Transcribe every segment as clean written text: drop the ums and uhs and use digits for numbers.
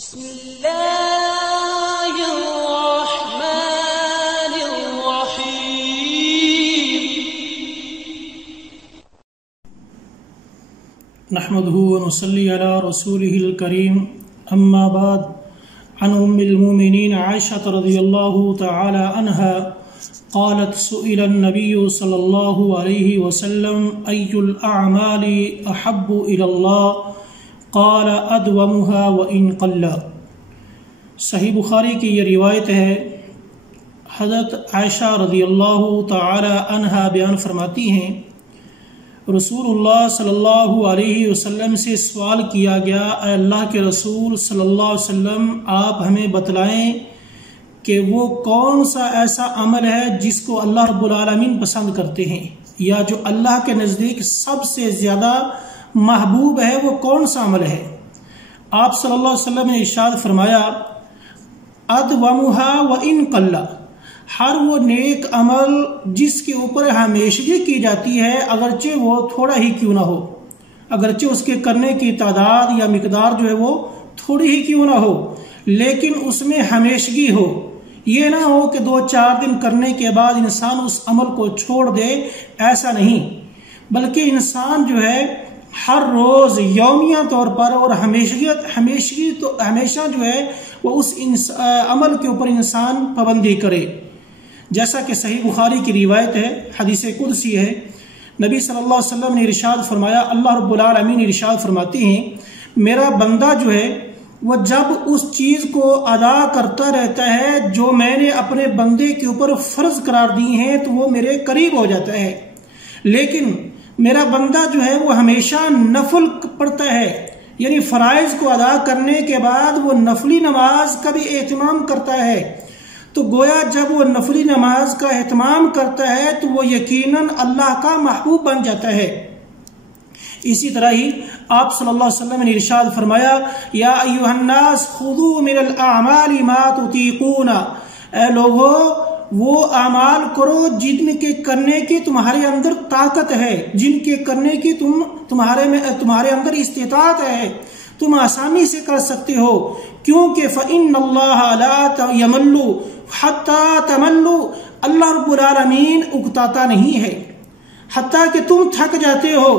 بسم اللہ الرحمن الرحیم نحمده ونصلي على رسوله الكريم اما بعد عن ام المؤمنين عائشة رضي الله تعالى عنها قالت سئل النبي صلى الله عليه وسلم أي الأعمال أحب إلى الله قال ادومها وإن قل۔ صحیح بخاری کی یہ روایت ہے، حضرت عائشہ رضی اللہ تعالی عنہا بیان فرماتی ہیں، رسول اللہ صلی اللہ علیہ وسلم سے سوال کیا گیا، اے اللہ کے رسول صلی اللہ علیہ وسلم آپ ہمیں بتلائیں کہ وہ کون سا ایسا عمل ہے جس کو اللہ رب العالمین پسند کرتے ہیں، یا جو اللہ کے نزدیک سب سے زیادہ محبوب ہے، وہ کون سا عمل ہے؟ آپ صلی اللہ علیہ وسلم نے ارشاد فرمایا، ادومها وان قل، ہر وہ نیک عمل جس کے اوپر ہمیشگی کی جاتی ہے اگرچہ وہ تھوڑا ہی کیوں نہ ہو، اگرچہ اس کے کرنے کی تعداد یا مقدار جو ہے وہ تھوڑی ہی کیوں نہ ہو، لیکن اس میں ہمیشگی ہو، یہ نہ ہو کہ 2-4 دن کرنے کے بعد انسان اس عمل کو چھوڑ دے، ایسا نہیں، بلکہ انسان جو ہے ہر روز یومیہ طور پر اور ہمیشہ جو ہے وہ اس عمل کے اوپر انسان پابندی کرے، جیسا کہ صحیح بخاری کی روایت ہے، حدیث قدسی ہے، نبی صلی اللہ علیہ وسلم نے ارشاد فرمایا، اللہ رب العالمین ارشاد فرماتے ہیں، میرا بندہ جو ہے وہ جب اس چیز کو ادا کرتا رہتا ہے جو میں نے اپنے بندے کے اوپر فرض قرار دی ہیں تو وہ میرے قریب ہو جاتا ہے، لیکن میرا بندہ جو ہے وہ ہمیشہ نفل پڑھتا ہے، یعنی فرائض کو ادا کرنے کے بعد وہ نفلی نماز کا بھی اہتمام کرتا ہے، تو گویا جب وہ نفلی نماز کا اہتمام کرتا ہے تو وہ یقیناً اللہ کا محبوب بن جاتا ہے۔ اسی طرح ہی آپ صلی اللہ علیہ وسلم نے ارشاد فرمایا، یا ایھا الناس خذوا من الاعمال ما تطیقون، اے لوگو وہ اعمال کرو جن کے کرنے کی تمہارے اندر طاقت ہے، جن کے کرنے کی تمہارے اندر استطاعت ہے، تم آسانی سے کر سکتے ہو، کیونکہ فإن اللہ لا یمل حتی تملوا، اللہ رب العالمین اکتاتا نہیں ہے حتیٰ کہ تم تھک جاتے ہو،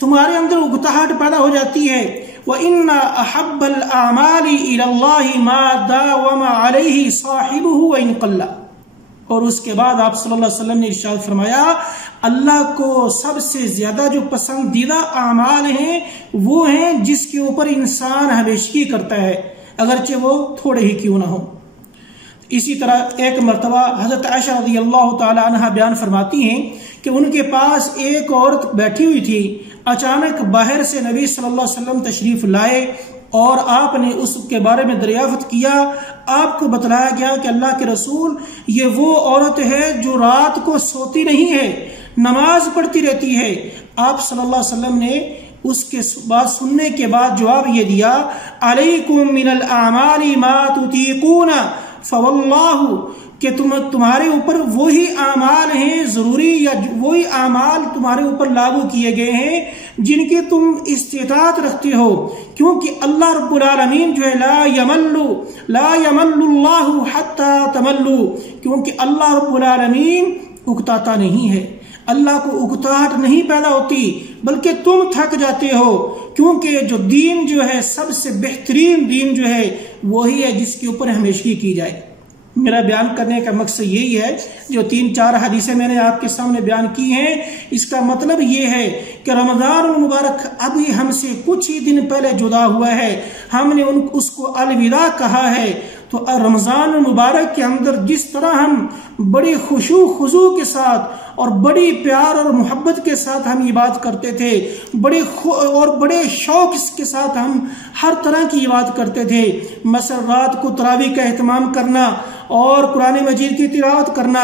تمہارے اندر اکتاہٹ پیدا ہو جاتی ہے۔ وَإِنَّ أَحَبَّ الْأَعْمَالِ إِلَى اللَّهِ مَا دَاوَمَ عَلَيْهِ صَاحِبُهُ وَإِنْ قَلَّ، اور اس کے بعد آپ صلی اللہ علیہ وسلم نے ارشاد فرمایا، اللہ کو سب سے زیادہ جو پسندیدہ اعمال ہیں وہ ہیں جس کے اوپر انسان ہمیشگی کرتا ہے اگرچہ وہ تھوڑے ہی کیوں نہ ہو۔ اسی طرح ایک مرتبہ حضرت عائشہ رضی اللہ تعالی عنہ بیان فرماتی ہیں کہ ان کے پاس ایک عورت بیٹھی ہوئی تھی، اچانک باہر سے نبی صلی اللہ علیہ وسلم تشریف لائے اور آپ نے اس کے بارے میں دریافت کیا، آپ کو بتلایا گیا کہ اللہ کے رسول یہ وہ عورت ہے جو رات کو سوتی نہیں ہے، نماز پڑھتی رہتی ہے۔ آپ صلی اللہ علیہ وسلم نے اس کے بات سننے کے بعد جواب یہ دیا، علیکم من الاعمال ما تطیقون فواللہ، کہ تمہارے اوپر وہی اعمال ہیں ضروری یا وہی اعمال تمہارے اوپر لاگو کیے گئے ہیں جن کی تم استطاعت رکھتے ہو، کیونکہ اللہ رب العالمین جو ہے لا یمل اللہ حتی تملوا، کیونکہ اللہ رب العالمین اکتاتا نہیں ہے، اللہ کو اکتاہٹ نہیں پیدا ہوتی بلکہ تم تھک جاتے ہو، کیونکہ جو دین جو ہے سب سے بہترین دین جو ہے وہی ہے جس کے اوپر ہمیشگی کی جائے۔ میرا بیان کرنے کا مقصد یہی ہے، جو 3-4 حدیثیں میں نے آپ کے سامنے بیان کی ہیں، اس کا مطلب یہ ہے کہ رمضان المبارک ابھی ہم سے کچھ ہی دن پہلے جدا ہوا ہے، ہم نے اس کو الوداع کہا ہے، تو رمضان المبارک کے اندر جس طرح ہم بڑی خشوع خضوع کے ساتھ اور بڑی پیار اور محبت کے ساتھ ہم عبادت کرتے تھے، بڑے شوق کے ساتھ ہم ہر طرح کی عبادت کرتے تھے، مثلا رات کو تراویح کا اہتمام کرنا اور قرآن مجید کی تلاوت کرنا،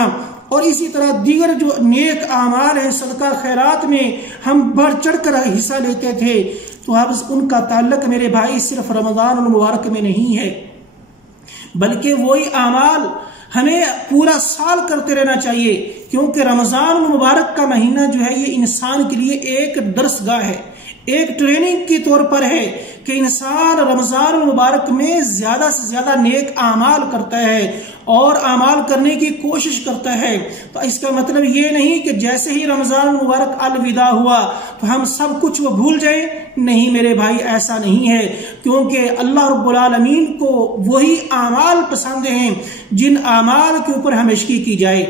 اور اسی طرح دیگر جو نیک اعمال ہیں صدقہ خیرات میں ہم بڑھ چڑھ کر حصہ لیتے تھے، تو اب ان کا تعلق میرے بھائی صرف رمضان المبارک میں نہیں ہے، بلکہ وہی اعمال ہمیں پورا سال کرتے رہنا چاہیے، کیونکہ رمضان المبارک کا مہینہ جو ہے یہ انسان کے لیے ایک درس گاہ ہے، ایک ٹریننگ کی طور پر ہے کہ انسان رمضان المبارک میں زیادہ سے زیادہ نیک اعمال کرتا ہے اور اعمال کرنے کی کوشش کرتا ہے۔ تو اس کا مطلب یہ نہیں کہ جیسے ہی رمضان المبارک الوداع ہوا تو ہم سب کچھ وہ بھول جائیں، نہیں میرے بھائی، ایسا نہیں ہے، کیونکہ اللہ رب العالمین کو وہی اعمال پسند ہیں جن اعمال کے اوپر ہمیشگی کی جائے۔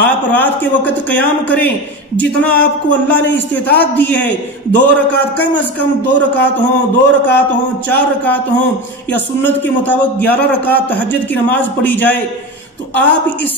آپ رات کے وقت قیام کریں، جتنا آپ کو اللہ نے استطاعت دی ہے، 2 رکعت کم از کم 2 رکعت ہوں، 2 رکعت ہوں، 4 رکعت ہوں، یا سنت کے مطابق 11 رکعت تہجد کی نماز پڑھی جائے، تو آپ اس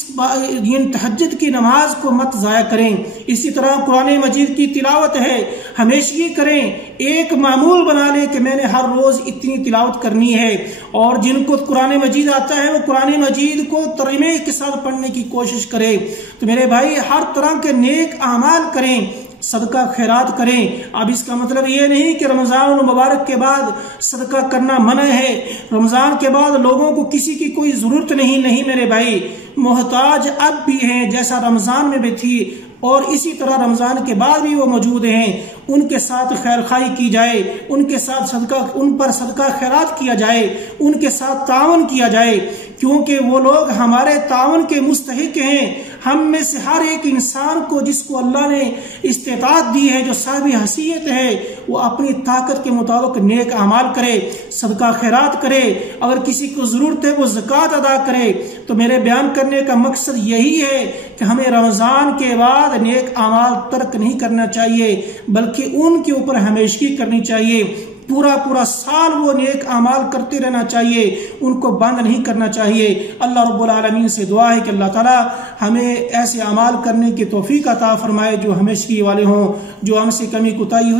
تہجد کی نماز کو مت ضائع کریں۔ اسی طرح قرآن مجید کی تلاوت ہے، ہمیشگی کریں، ایک معمول بنا لیں کہ میں نے ہر روز اتنی تلاوت کرنی ہے، اور جن کو قرآن مجید آتا ہے وہ قرآن مجید کو ترجمے کے ساتھ پڑھنے کی کوشش کرے۔ تو میرے بھائی، ہر طرح کے نیک اعمال کریں، صدقہ خیرات کریں۔ اب اس کا مطلب یہ نہیں کہ رمضان المبارک کے بعد صدقہ کرنا منع ہے، رمضان کے بعد لوگوں کو کسی کی کوئی ضرورت نہیں میرے بھائی، محتاج اب بھی ہیں جیسا رمضان میں بھی تھی، اور اسی طرح رمضان کے بعد بھی وہ موجود ہیں، ان کے ساتھ خیر خواہی کی جائے، ان کے ساتھ ان پر صدقہ خیرات کیا جائے، ان کے ساتھ تعاون کیا جائے، کیونکہ وہ لوگ ہمارے تعاون کے مستحق ہیں۔ ہم میں سے ہر ایک انسان کو، جس کو اللہ نے استطاعت دی ہے، جو صاحب حیثیت ہے، وہ اپنی طاقت کے مطابق نیک اعمال کرے، صدقہ خیرات کرے، اگر کسی کو ضرورت ہے وہ زکوٰۃ ادا کرے۔ تو میرے بیان کرنے کا مقصد یہی ہے کہ ہمیں رمضان کے بعد نیک اعمال ترک نہیں کرنا چاہیے، بلکہ ان کے اوپر ہمیشگی کرنی چاہیے، پورا سال وہ نیک اعمال کرتے رہنا چاہیے، ان کو بند نہیں کرنا چاہیے۔ اللہ رب العالمین سے دعا ہے کہ اللہ تعالی ہمیں ایسے اعمال کرنے کی توفیق عطا فرمائے جو ہمیشگی والے ہوں، جو ہم سے کمی کوتاہی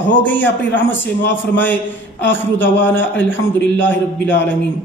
ہو گئی اپنی رحمت سے معاف فرمائے۔ آخر دعوانا الحمدللہ رب العالمین۔